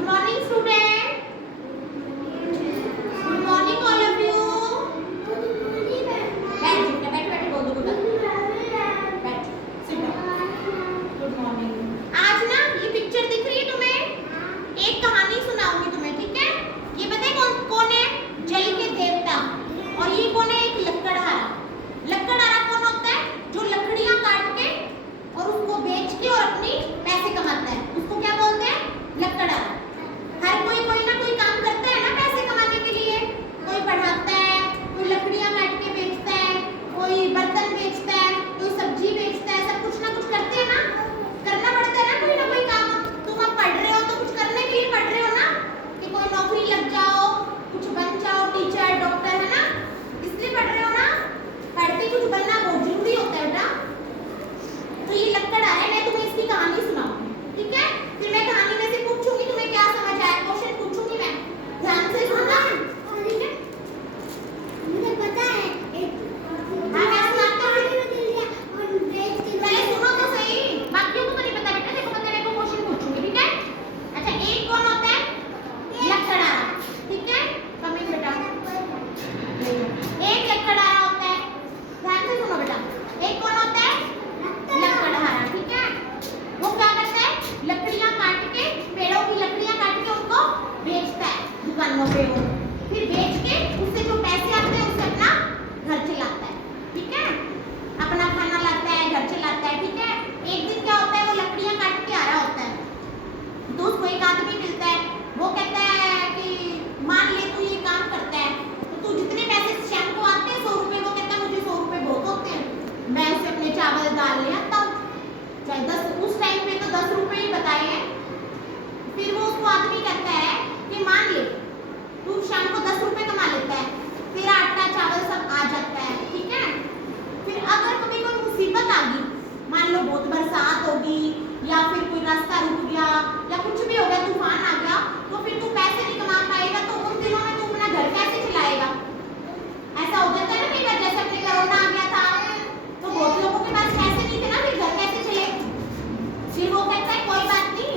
Good morning, student. Good morning, all of you. बैठ बेटा, बैठ बैठ बोल दो गुड मॉर्निंग। बैठ, sit down. Good morning. आज ना ये पिक्चर दिख रही है तुम्हें? एक कहानी सुनाऊंगी तुम्हें, ठीक है? ये बताए कौन कौन है? जल के देवता। और ये कौन है? एक लकड़हारा। लकड़हारा कौन होता है? जो लकड़ियां काट के और उसको बेच के और अपनी पैसे कमाता है, उसको क्या बोलते हैं? लकड़हारा। हर कोई ना कोई काम करता है ना पैसे कमाने के लिए। कोई पढ़ाता है, कोई लकड़ियां काट के बेचता है, कोई बर्तन बेचता है, कोई सब्जी बेचता है, सब कुछ ना कुछ करते हैं ना। करना पड़ता है ना कोई काम। तुम अब पढ़ रहे हो तो कुछ करने के लिए पढ़ रहे हो ना, कि कोई नौकरी लग जाओ, कुछ बन जाओ, टीचर, डॉक्टर, है ना, इसलिए पढ़ रहे हो ना। पढ़ के कुछ बनना बहुत जरूरी होता है बेटा। तो ये लकड़हारा है, मैं तुम्हें इसकी कहानी सुनाऊंगी, ठीक है? फिर मैं कहानी में से पूछूंगी तुम्हें क्या समझ आया, क्वेश्चन पूछूंगी मैं, ध्यान से सुनना, ठीक है? मुझे पता है हाँ मैं सुनाती हूँ, पहले सुनो तो सही, बाकियों को तो नहीं पता बेटा। देखो मैं को क्वेश्चन पूछूंगी, ठीक है? अच्छा, एक कौन होता है? लकड़हारा, ठीक है? कमिंग बेटा, एक लकड़हारा होता है, ध्यान से सुनो बेटा। एक कौन होता है? लकड़हारा, ठीक है? वो क्या करता है? लकड़ियां काट के, पेड़ों की लकड़ियां काट के उनको बेचता है दुकानों पे। वो फिर बेच के उससे जो पैसे आते हैं उससे अपना घर चलाता है, ठीक है? अपना खाना लाता है, घर चलाता है, ठीक है? एक दिन क्या होता है, वो लकड़ियां काट के आ रहा होता है, तो उसको एक आदमी मिलता है। वो कहता है कि मान ले तू ये काम करता है तो तू जितने पैसे शाम को आते हैं 100 रुपए, वो कहता है मुझे 100 रुपए बहुत होते हैं, मैं उसे अपने चावल दाल ले आता हूँ। चाहे 10, उस टाइम पे तो 10 रुपए ही बताए हैं। फिर वो उसको आदमी कहता है कि मान ले तू शाम को 10 रुपए कमा लेता है, तेरा आटा चावल सब आ जाता है, ठीक है? फिर अगर कभी कोई मुसीबत आ गई, मान लो बहुत बरसात होगी या फिर कोई रास्ता रुक गया या कुछ भी हो गया, तूफान आ गया, तो फिर तू पैसे नहीं कमा पाएगा, तो उन दिनों में तू अपना घर कैसे चलाएगा? ऐसा हो जाता है ना कई बार, जैसे अपने कोरोना आ गया था तो बहुत लोगों के पास पैसे नहीं थे ना, फिर घर कैसे चले? फिर वो कहता है कोई बात नहीं,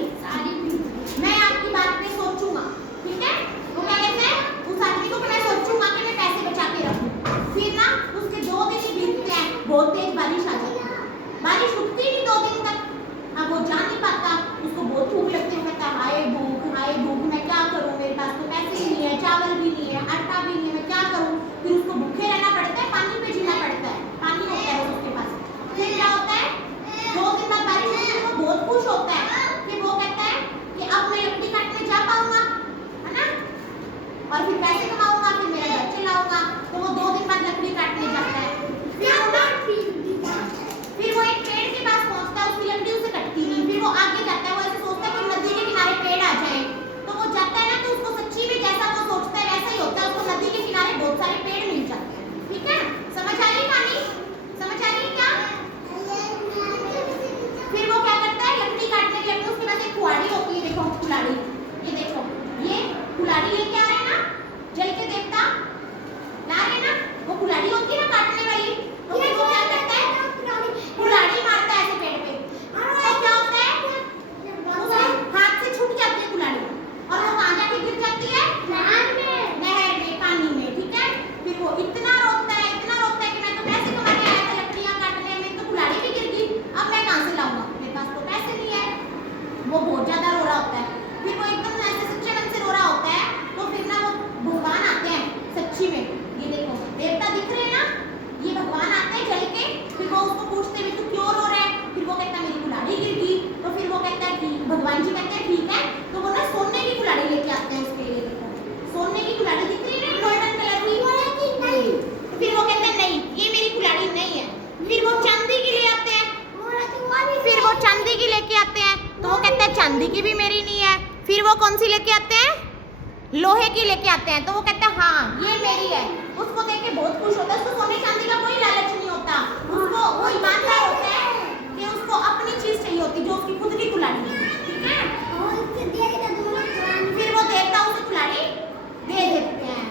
मैं आपकी बात पे सोचूंगा, ठीक है? वो क्या कहता है? उस आदमी को मैं सोचूंगा कि मैं पैसे बचा के रखूं। फिर ना उसके 2 दिन ही बीतते हैं, बहुत तेज बारिश आ जाती है, बारिश रुकती नहीं 2 दिन तक। अब वो जा नहीं पाता, उसको बहुत भूख लगती है, कहता है हाय भूख, मैं क्या करूं, मेरे पास तो पैसे ही नहीं है, चावल भी नहीं है, आटा भी नहीं है, मैं क्या करूं? फिर उसको भूखे रहना पड़ता है, पानी पे जीना पड़ता है, पानी होता है उसके पास। फिर क्या होता है, 2 दिन बाद बारिश होती है, वो बहुत खुश होता है कि वो कहता है कि अब मैं लकड़ी काटने जा पाऊंगा, है ना, और फिर पैसे कमाऊंगा, फिर मेरा घर चलाऊंगा। तो वो 2 दिन बाद लकड़ी काटने जाता है। फिर वो एक पेड़ के पास पहुंचता है, उसकी लकड़ी उसे कटती नहीं। फिर वो आगे जाता है, वो ऐसे सोचता है कि नदी के किनारे पेड़ आ जाए, तो वो जाता है ना, तो उसको सच्ची में जैसा वो सोचता है वैसा ही होता है, उसको नदी के किनारे बहुत सारे पेड़ मिल जाते हैं, ठीक है? समझ आ रही कहानी? समझ आ रही क्या? फिर वो क्या करता है, लकड़ी काटने के लिए उसके पास एक कुल्हाड़ी होती है, देखो कुल्हाड़ी, ये देखो, ये कुल्हाड़ी लेके आ रहे हैं ना, जल के देवता ला रहे हैं ना, वो कुल्हाड़ी होती है ना काटने वाली, तो फिर वो क्या करता है, कुल्हाड़ी मारता है ऐसे पेड़ पे, तो क्या होता है, उसके हाथ से छूट जाती है कुल्हाड़ी और वो कहाँ जाके गिर जाती है? नहर में, पानी में, ठीक है? फिर वो इतना रोता है कि मैं तो पैसे कमा के आया था लकड़ियां काटने में, तो कुल्हाड़ी भी गिर गई, अब मैं कहाँ से लाऊंगा, मेरे पास तो पैसे नहीं है। वो बहुत ज्यादा रो रहा होता है। फिर वो एकदम ऐसे सच्चे मन से रो रहा होता है, तो फिर ना वो भगवान आते हैं सच्ची में, ये देखो देवता दिख रहे हैं ना, ये भगवान आते हैं जल के। फिर वो उसको पूछते हैं तू क्यों रो रहा है? फिर वो कहता है मेरी कुल्हाड़ी गिर गई। तो फिर वो कहता है ठीक, भगवान जी कहते हैं ठीक है, तो वो ना सोने की कुल्हाड़ी लेके आते हैं उसके लिए। देखो सोने की कुल्हाड़ी दिख रही है ना, गोल्डन कलर की। फिर वो कहते हैं नहीं, ये मेरी कुल्हाड़ी नहीं है। फिर वो चांदी की ले आते हैं, फिर वो चांदी की लेके आते हैं, तो वो कहता है चांदी की भी मेरी नहीं है। फिर वो कौन सी लेके आते हैं? लोहे की लेके आते हैं, तो वो कहता है हाँ ये मेरी है। उसको देख के बहुत खुश होता है, उसको सोने चांदी का कोई लालच नहीं होता, उसको वो ईमानदार होता है कि उसको अपनी चीज चाहिए होती जो उसकी खुद की कुल्हाड़ी है, ठीक है? फिर वो देवता उसे कुल्हाड़ी दे देते हैं।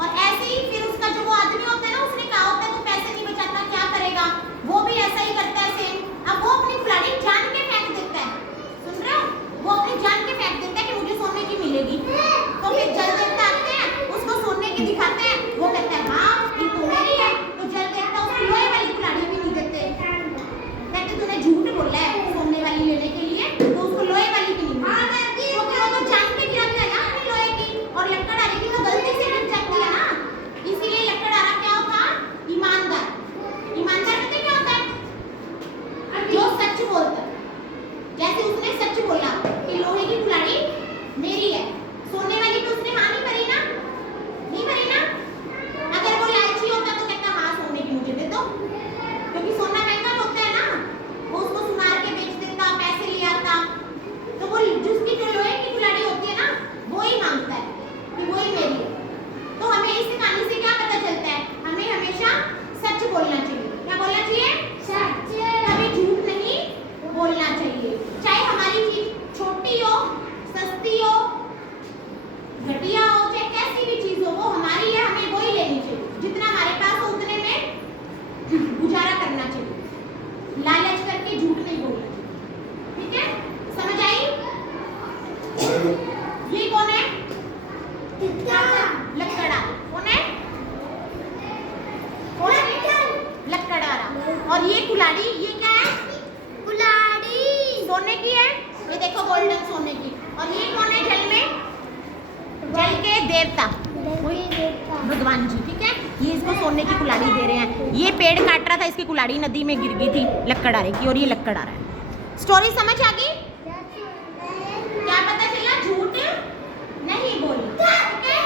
और ऐसे ही फिर उसका जो वो आदमी होता है ना, उसने कहा होता है तो पैसे नहीं बचाता, क्या करेगा? वो भी ऐसा ही करता है सेम। अब वो अपनी कुल्हाड़ी जान के फेंक देता है, सुन रहे हो? वो अपनी जान के फेंक देता है कि मुझे सोने की तूने झूठ बोला है सोने वाली लेने के लिए तो उसको लोहे वाली की नहीं मिली। क्योंकि वो तो जान के गिरा दिया ना अपनी लोहे की, और लक्कड़ आरे की तो गलती से गिर जाती है ना, इसीलिए लक्कड़ आरा क्या होता? ईमानदार। ईमानदार पता क्या होता है? जो सच बोलता है। जैसे उसने सच बोला कि लोहे की कुल्हाड़ी मेरी है, सोने वाली तो उसने हाँ नहीं भरी ना, नहीं भरी ना। अगर वो लालची होता तो कहता हाँ सोने की मुझे दे दो, क्योंकि सोना महंगा होता है ना, वो उसको सुनार के बेच देता, पैसे ले आता। तो वो जिसकी जो लोहे की कुल्हाड़ी होती है ना, वो ही मांगता है कि वो ही मेरी है। तो हमें इस कहानी से क्या पता चलता है? हमें हमेशा सच बोलना चाहिए। क्या बोलना चाहिए? सच। कभी झूठ नहीं बोलना चाहिए। चाहे हमारी चीज छोटी हो, सस्ती हो, घटिया हो, चाहे कैसी भी चीज हो, वो हमारी है, हमें वही लेनी चाहिए। जितना हमारे पास हो उतने में गुजारा करना चाहिए, लालच करके झूठ नहीं बोलना चाहिए। ठीक है, समझ आई? ये कौन है? लकड़ा। कौन है? कौन है? लकड़हारा। और ये कुल्हाड़ी, ये क्या है? कुल्हाड़ी सोने की है। ये देखो गोल्डन सोने की। और ये कौन है जल में? जल के देवता भगवान जी। ठीक है, ये इसको सोने की कुल्हाड़ी दे रहे हैं। ये पेड़ काट रहा था, इसकी कुल्हाड़ी नदी में गिर गई थी लकड़हारे की, और ये लकड़हारा है। स्टोरी समझ आ गई? क्या पता चला? झूठ नहीं बोलना। ठीक है?